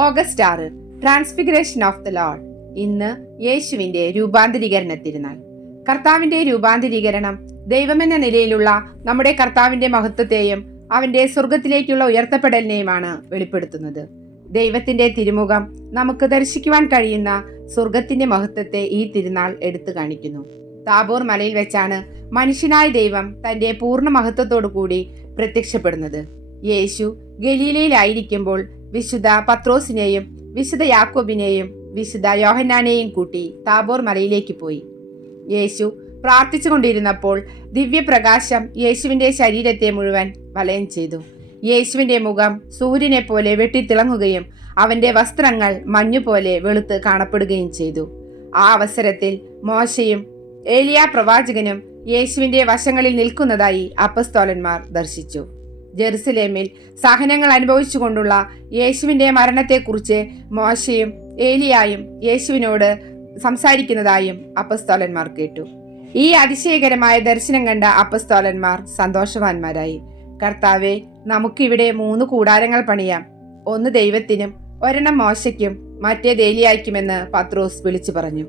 August 6 transfiguration of the Lord. ഇന്ന് യേശുവിന്റെ രൂപാന്തരീകരണ തിരുനാൾ. കർത്താവിന്റെ രൂപാന്തരീകരണം ദൈവമെന്ന നിലയിലുള്ള നമ്മുടെ കർത്താവിന്റെ മഹത്വത്തെയും അവന്റെ സ്വർഗത്തിലേക്കുള്ള ഉയർത്തപ്പെടലിനെയുമാണ് വെളിപ്പെടുത്തുന്നത്. ദൈവത്തിന്റെ തിരുമുഖം നമുക്ക് ദർശിക്കുവാൻ കഴിയുന്ന സ്വർഗത്തിന്റെ മഹത്വത്തെ ഈ തിരുനാൾ എടുത്തു കാണിക്കുന്നു. താബോർ മലയിൽ വെച്ചാണ് മനുഷ്യനായ ദൈവം തന്റെ പൂർണ്ണ മഹത്വത്തോടു കൂടി പ്രത്യക്ഷപ്പെടുന്നത്. യേശു ഗലീലയിലായിരിക്കുമ്പോൾ വിശുദ്ധ പത്രോസിനെയും വിശുദ്ധ യാക്കോബിനെയും വിശുദ്ധ യോഹന്നാനെയും കൂട്ടി താബോർ മലയിലേക്ക് പോയി. യേശു പ്രാർത്ഥിച്ചു കൊണ്ടിരുന്നപ്പോൾ ദിവ്യപ്രകാശം യേശുവിന്റെ ശരീരത്തെ മുഴുവൻ വലയം ചെയ്തു. യേശുവിന്റെ മുഖം സൂര്യനെ പോലെ വെട്ടിത്തിളങ്ങുകയും അവന്റെ വസ്ത്രങ്ങൾ മഞ്ഞുപോലെ വെളുത്ത് കാണപ്പെടുകയും ചെയ്തു. ആ അവസരത്തിൽ മോശയും ഏലിയാ പ്രവാചകനും യേശുവിന്റെ വശങ്ങളിൽ നിൽക്കുന്നതായി അപ്പസ്തോലന്മാർ ദർശിച്ചു. ജെറുസലേമിൽ സഹനങ്ങൾ അനുഭവിച്ചുകൊണ്ടുള്ള യേശുവിന്റെ മരണത്തെക്കുറിച്ച് മോശയും ഏലിയായും യേശുവിനോട് സംസാരിക്കുന്നതായും അപ്പസ്തോലന്മാർ കേട്ടു. ഈ അതിശയകരമായ ദർശനം കണ്ട അപ്പസ്തോലന്മാർ സന്തോഷവാന്മാരായി. കർത്താവെ, നമുക്കിവിടെ 3 കൂടാരങ്ങൾ പണിയാം, ഒന്ന് ദൈവത്തിനും ഒരെണ്ണം മോശയ്ക്കും മറ്റേത് ഏലിയായ്ക്കുമെന്ന് പത്രോസ് വിളിച്ചു പറഞ്ഞു.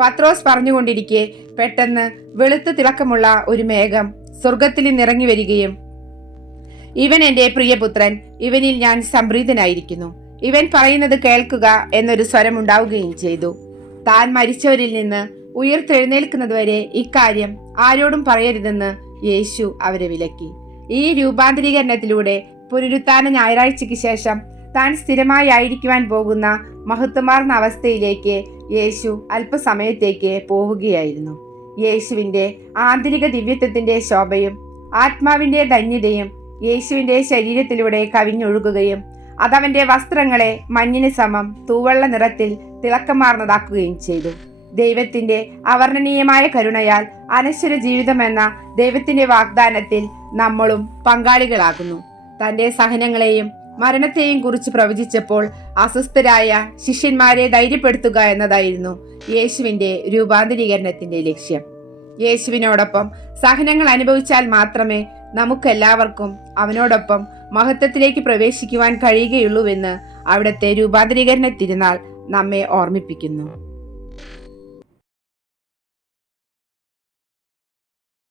പത്രോസ് പറഞ്ഞുകൊണ്ടിരിക്കെ പെട്ടെന്ന് വെളുത്ത് തിളക്കമുള്ള ഒരു മേഘം സ്വർഗത്തിൽ നിന്നിറങ്ങി വരികയും ഇവൻ എൻ്റെ പ്രിയപുത്രൻ, ഇവനിൽ ഞാൻ സംപ്രീതനായിരിക്കുന്നു, ഇവൻ പറയുന്നത് കേൾക്കുക എന്നൊരു സ്വരം ഉണ്ടാവുകയും ചെയ്തു. താൻ മരിച്ചവരിൽ നിന്ന് ഉയർത്തെഴുന്നേൽക്കുന്നതുവരെ ഇക്കാര്യം ആരോടും പറയരുതെന്ന് യേശു അവരെ വിലക്കി. ഈ രൂപാന്തരീകരണത്തിലൂടെ പുനരുത്ഥാന ഞായറാഴ്ചയ്ക്ക് ശേഷം താൻ സ്ഥിരമായി ആയിരിക്കുവാൻ പോകുന്ന മഹത്വമാർന്ന അവസ്ഥയിലേക്ക് യേശു അല്പസമയത്തേക്ക് പോവുകയായിരുന്നു. യേശുവിന്റെ ആന്തരിക ദിവ്യത്വത്തിന്റെ ശോഭയും ആത്മാവിന്റെ ധന്യതയും യേശുവിന്റെ ശരീരത്തിലൂടെ കവിഞ്ഞൊഴുകുകയും അതവന്റെ വസ്ത്രങ്ങളെ മഞ്ഞിന് സമം തൂവെള്ള നിറത്തിൽ തിളക്കമാർന്നതാക്കുകയും ചെയ്തു. ദൈവത്തിന്റെ അവർണ്ണനീയമായ കരുണയാൽ അനശ്വര ജീവിതമെന്ന ദൈവത്തിന്റെ വാഗ്ദാനത്തിൽ നമ്മളും പങ്കാളികളാകുന്നു. തന്റെ സഹനങ്ങളെയും മരണത്തെയും കുറിച്ച് പ്രവചിച്ചപ്പോൾ അസ്വസ്ഥരായ ശിഷ്യന്മാരെ ധൈര്യപ്പെടുത്തുക എന്നതായിരുന്നു യേശുവിന്റെ രൂപാന്തരീകരണത്തിന്റെ ലക്ഷ്യം. യേശുവിനോടൊപ്പം സഹനങ്ങൾ അനുഭവിച്ചാൽ മാത്രമേ നമുക്കെല്ലാവർക്കും അവനോടൊപ്പം മഹത്വത്തിലേക്ക് പ്രവേശിക്കുവാൻ കഴിയുകയുള്ളൂവെന്ന് അവിടുത്തെ രൂപാന്തരീകരണ തിരുനാൾ നമ്മെ ഓർമ്മിപ്പിക്കുന്നു.